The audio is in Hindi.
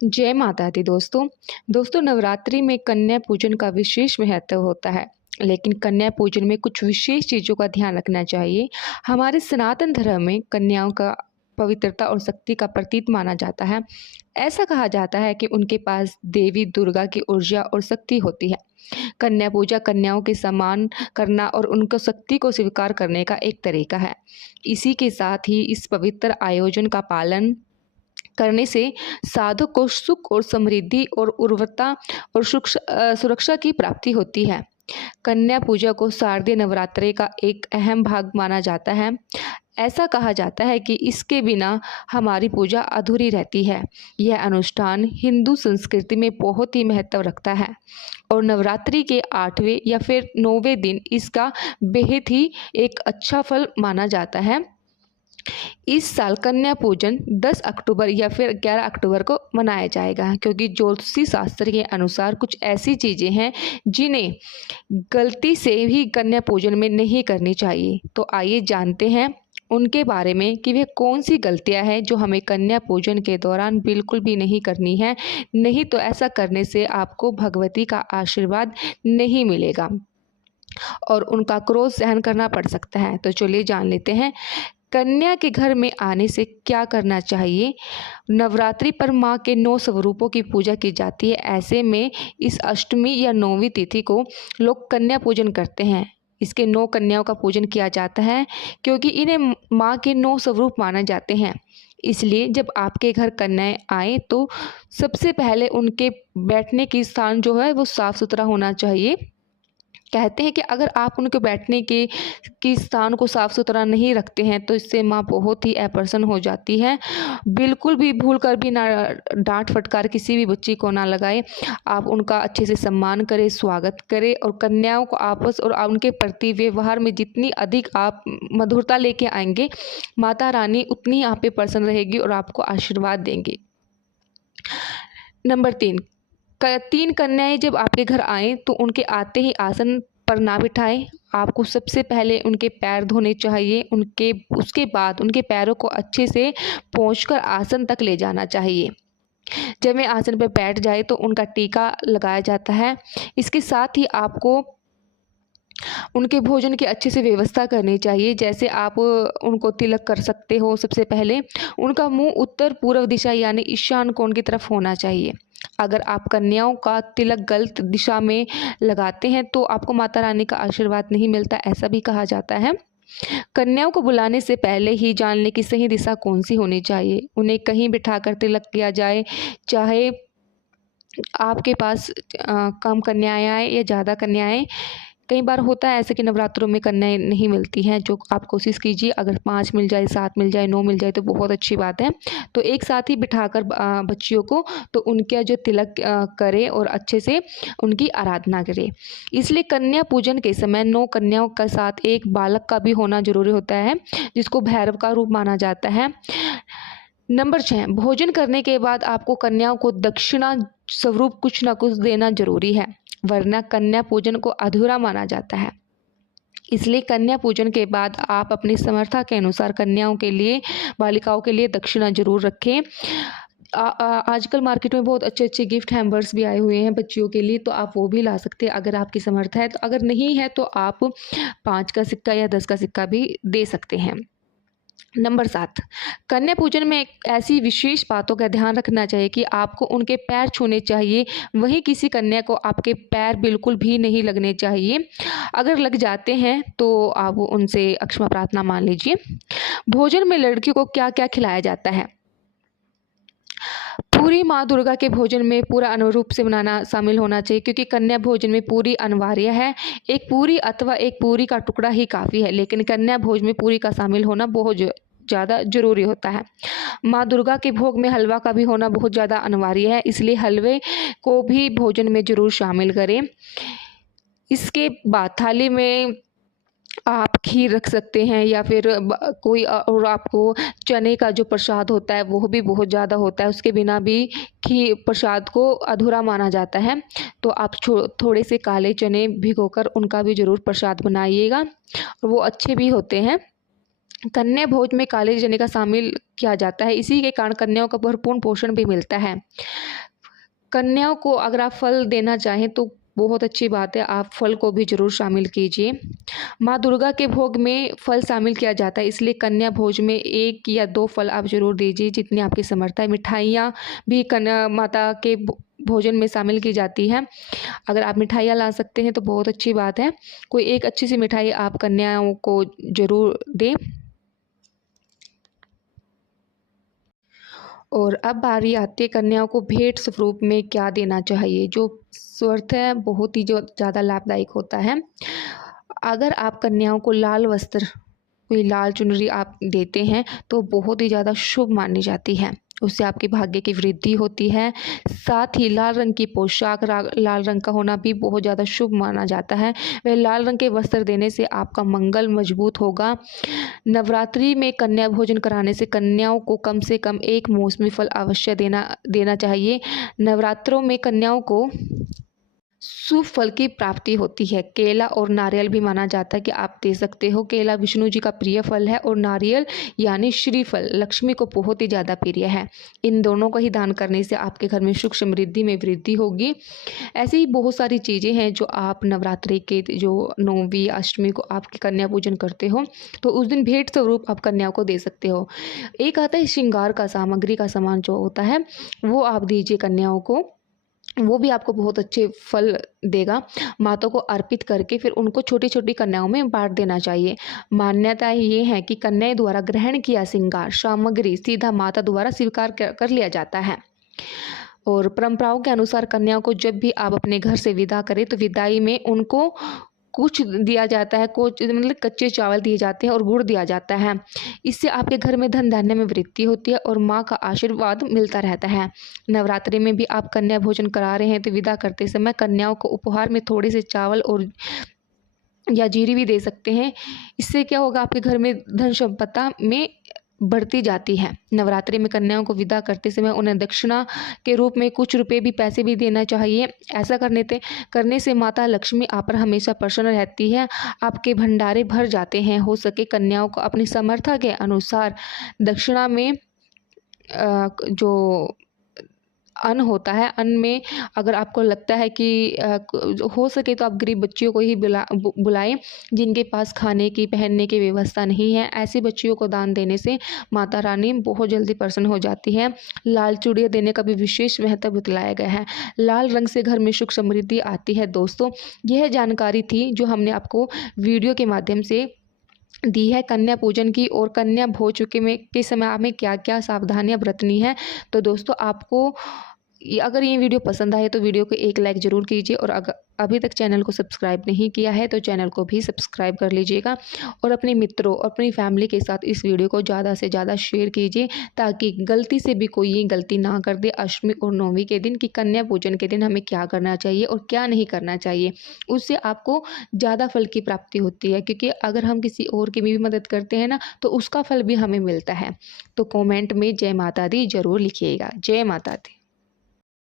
जय माता दी दोस्तों। दोस्तों, नवरात्रि में कन्या पूजन का विशेष महत्व होता है। लेकिन कन्या पूजन में कुछ विशेष चीज़ों का ध्यान रखना चाहिए। हमारे सनातन धर्म में कन्याओं का पवित्रता और शक्ति का प्रतीक माना जाता है। ऐसा कहा जाता है कि उनके पास देवी दुर्गा की ऊर्जा और शक्ति होती है। कन्या पूजा कन्याओं के सम्मान करना और उनको शक्ति को स्वीकार करने का एक तरीका है। इसी के साथ ही इस पवित्र आयोजन का पालन करने से साधक को सुख और समृद्धि और उर्वरता और सुरक्षा की प्राप्ति होती है। कन्या पूजा को शारदीय नवरात्रि का एक अहम भाग माना जाता है। ऐसा कहा जाता है कि इसके बिना हमारी पूजा अधूरी रहती है। यह अनुष्ठान हिंदू संस्कृति में बहुत ही महत्व रखता है और नवरात्रि के 8वें या फिर 9वें दिन इसका बेहद ही एक अच्छा फल माना जाता है। इस साल कन्या पूजन 10 अक्टूबर या फिर 11 अक्टूबर को मनाया जाएगा, क्योंकि ज्योतिषी शास्त्र के अनुसार कुछ ऐसी चीज़ें हैं जिन्हें गलती से भी कन्या पूजन में नहीं करनी चाहिए। तो आइए जानते हैं उनके बारे में कि वे कौन सी गलतियां हैं जो हमें कन्या पूजन के दौरान बिल्कुल भी नहीं करनी है। नहीं तो ऐसा करने से आपको भगवती का आशीर्वाद नहीं मिलेगा और उनका क्रोध सहन करना पड़ सकता है। तो चलिए जान लेते हैं कन्या के घर में आने से क्या करना चाहिए। नवरात्रि पर माँ के 9 स्वरूपों की पूजा की जाती है। ऐसे में इस अष्टमी या 9वीं तिथि को लोग कन्या पूजन करते हैं। इसके 9 कन्याओं का पूजन किया जाता है क्योंकि इन्हें माँ के 9 स्वरूप माने जाते हैं। इसलिए जब आपके घर कन्याएं आए तो सबसे पहले उनके बैठने की स्थान जो है वो साफ सुथरा होना चाहिए। कहते हैं कि अगर आप उनके बैठने के स्थान को साफ़ सुथरा नहीं रखते हैं तो इससे माँ बहुत ही अप्रसन्न हो जाती है। बिल्कुल भी भूल कर भी ना डांट फटकार किसी भी बच्ची को ना लगाए। आप उनका अच्छे से सम्मान करें, स्वागत करें और कन्याओं को आपस और उनके प्रति व्यवहार में जितनी अधिक आप मधुरता लेके आएंगे, माता रानी उतनी आप पे प्रसन्न रहेगी और आपको आशीर्वाद देंगी। नंबर 3, 3 कन्याएं जब आपके घर आएँ तो उनके आते ही आसन पर ना बिठाएं। आपको सबसे पहले उनके पैर धोने चाहिए। उसके बाद उनके पैरों को अच्छे से पोंछकर आसन तक ले जाना चाहिए। जब वे आसन पर बैठ जाए तो उनका टीका लगाया जाता है। इसके साथ ही आपको उनके भोजन की अच्छे से व्यवस्था करनी चाहिए। जैसे आप उनको तिलक कर सकते हो। सबसे पहले उनका मुंह उत्तर पूर्व दिशा यानी ईशान कोण की तरफ होना चाहिए। अगर आप कन्याओं का तिलक गलत दिशा में लगाते हैं तो आपको माता रानी का आशीर्वाद नहीं मिलता, ऐसा भी कहा जाता है। कन्याओं को बुलाने से पहले ही जान लें कि सही दिशा कौन सी होनी चाहिए। उन्हें कहीं बिठाकर तिलक किया जाए, चाहे आपके पास कम कन्याएं आए या ज़्यादा कन्याएं। कई बार होता है ऐसे कि नवरात्रों में कन्याएं नहीं मिलती हैं, जो आप कोशिश कीजिए अगर 5 मिल जाए, 7 मिल जाए, 9 मिल जाए तो बहुत अच्छी बात है। तो एक साथ ही बिठाकर बच्चियों को तो उनका जो तिलक करें और अच्छे से उनकी आराधना करें। इसलिए कन्या पूजन के समय 9 कन्याओं के साथ एक बालक का भी होना जरूरी होता है, जिसको भैरव का रूप माना जाता है। नंबर 6, भोजन करने के बाद आपको कन्याओं को दक्षिणा स्वरूप कुछ ना कुछ देना जरूरी है, वरना कन्या पूजन को अधूरा माना जाता है। इसलिए कन्या पूजन के बाद आप अपनी समर्था के अनुसार कन्याओं के लिए, बालिकाओं के लिए दक्षिणा जरूर रखें। आजकल मार्केट में बहुत अच्छे अच्छे गिफ्ट हैम्पर्स भी आए हुए हैं बच्चियों के लिए, तो आप वो भी ला सकते हैं अगर आपकी समर्था है। तो अगर नहीं है तो आप 5 का सिक्का या 10 का सिक्का भी दे सकते हैं। नंबर 7, कन्या पूजन में एक ऐसी विशेष बातों का ध्यान रखना चाहिए कि आपको उनके पैर छूने चाहिए। वहीं किसी कन्या को आपके पैर बिल्कुल भी नहीं लगने चाहिए। अगर लग जाते हैं तो आप उनसे क्षमा प्रार्थना मान लीजिए। भोजन में लड़की को क्या क्या खिलाया जाता है। पूरी माँ दुर्गा के भोजन में पूरा अनुरूप से बनाना शामिल होना चाहिए, क्योंकि कन्या भोजन में पूरी अनिवार्य है। एक पूरी अथवा एक पूरी का टुकड़ा ही काफ़ी है, लेकिन कन्या भोज में पूरी का शामिल होना बहुत ज़्यादा जरूरी होता है। माँ दुर्गा के भोग में हलवा का भी होना बहुत ज़्यादा अनिवार्य है, इसलिए हलवे को भी भोजन में ज़रूर शामिल करें। इसके बाद थाली में आप खीर रख सकते हैं या फिर कोई और आपको चने का जो प्रसाद होता है वो भी बहुत ज़्यादा होता है, उसके बिना भी खीर प्रसाद को अधूरा माना जाता है। तो आप थोड़े से काले चने भिगोकर उनका भी ज़रूर प्रसाद बनाइएगा और वो अच्छे भी होते हैं। कन्या भोज में काले चने का शामिल किया जाता है, इसी के कारण कन्याओं का भरपूर पोषण भी मिलता है। कन्याओं को अगर आप फल देना चाहें तो बहुत अच्छी बात है, आप फल को भी ज़रूर शामिल कीजिए। माँ दुर्गा के भोग में फल शामिल किया जाता है, इसलिए कन्या भोज में 1 या 2 फल आप ज़रूर दीजिए, जितनी आपकी समर्थ है। मिठाइयाँ भी कन्या माता के भोजन में शामिल की जाती हैं। अगर आप मिठाइयाँ ला सकते हैं तो बहुत अच्छी बात है। कोई एक अच्छी सी मिठाई आप कन्याओं को ज़रूर दें। और अब बारी आती है कन्याओं को भेंट स्वरूप में क्या देना चाहिए, जो स्वर्थ है बहुत ही जो ज़्यादा लाभदायक होता है। अगर आप कन्याओं को लाल वस्त्र, कोई लाल चुनरी आप देते हैं तो बहुत ही ज़्यादा शुभ मानी जाती है, उससे आपके भाग्य की वृद्धि होती है। साथ ही लाल रंग की पोशाक, लाल रंग का होना भी बहुत ज़्यादा शुभ माना जाता है। वह लाल रंग के वस्त्र देने से आपका मंगल मजबूत होगा। नवरात्रि में कन्या भोजन कराने से कन्याओं को कम से कम 1 मौसमी फल अवश्य देना चाहिए। नवरात्रों में कन्याओं को शुभ फल की प्राप्ति होती है। केला और नारियल भी माना जाता है कि आप दे सकते हो। केला विष्णु जी का प्रिय फल है और नारियल यानी श्रीफल लक्ष्मी को बहुत ही ज़्यादा प्रिय है। इन दोनों को ही दान करने से आपके घर में सुख समृद्धि में वृद्धि होगी। ऐसी ही बहुत सारी चीज़ें हैं जो आप नवरात्रि के जो 9वीं अष्टमी को आपकी कन्या पूजन करते हो तो उस दिन भेंट स्वरूप आप कन्या को दे सकते हो। एक आता है श्रृंगार का सामग्री का सामान जो होता है वो आप दीजिए कन्याओं को, वो भी आपको बहुत अच्छे फल देगा। माता को अर्पित करके फिर उनको छोटी छोटी कन्याओं में बांट देना चाहिए। मान्यता ये है कि कन्याएं द्वारा ग्रहण किया श्रृंगार सामग्री सीधा माता द्वारा स्वीकार कर लिया जाता है। और परंपराओं के अनुसार कन्याओं को जब भी आप अपने घर से विदा करें तो विदाई में उनको कुछ दिया जाता है, कुछ मतलब कच्चे चावल दिए जाते हैं और गुड़ दिया जाता है। इससे आपके घर में धन धान्य में वृद्धि होती है और माँ का आशीर्वाद मिलता रहता है। नवरात्रि में भी आप कन्या भोजन करा रहे हैं तो विदा करते समय कन्याओं को उपहार में थोड़े से चावल और या जीरी भी दे सकते हैं। इससे क्या होगा, आपके घर में धन संपदा में बढ़ती जाती है। नवरात्रि में कन्याओं को विदा करते समय उन्हें दक्षिणा के रूप में कुछ रुपए भी पैसे भी देना चाहिए। ऐसा करने से माता लक्ष्मी आप पर हमेशा प्रसन्न रहती है, आपके भंडारे भर जाते हैं। हो सके कन्याओं को अपनी समर्था के अनुसार दक्षिणा में जो अन्न होता है, अन्न में अगर आपको लगता है कि हो सके तो आप गरीब बच्चियों को ही बुलाएं जिनके पास खाने की पहनने की व्यवस्था नहीं है। ऐसी बच्चियों को दान देने से माता रानी बहुत जल्दी प्रसन्न हो जाती है। लाल चूड़ियाँ देने का भी विशेष महत्व बतलाया गया है। लाल रंग से घर में सुख समृद्धि आती है। दोस्तों, यह जानकारी थी जो हमने आपको वीडियो के माध्यम से दी है कन्या पूजन की और कन्या भोज के समय हमें क्या क्या सावधानियां बरतनी है। तो दोस्तों, आपको अगर ये वीडियो पसंद आए तो वीडियो को एक लाइक ज़रूर कीजिए और अगर अभी तक चैनल को सब्सक्राइब नहीं किया है तो चैनल को भी सब्सक्राइब कर लीजिएगा और अपने मित्रों और अपनी फैमिली के साथ इस वीडियो को ज़्यादा से ज़्यादा शेयर कीजिए ताकि गलती से भी कोई ये गलती ना कर दे अष्टमी और 9वीं के दिन कि कन्या पूजन के दिन हमें क्या करना चाहिए और क्या नहीं करना चाहिए। उससे आपको ज़्यादा फल की प्राप्ति होती है, क्योंकि अगर हम किसी और की भी मदद करते हैं ना तो उसका फल भी हमें मिलता है। तो कॉमेंट में जय माता दी ज़रूर लिखिएगा। जय माता दी।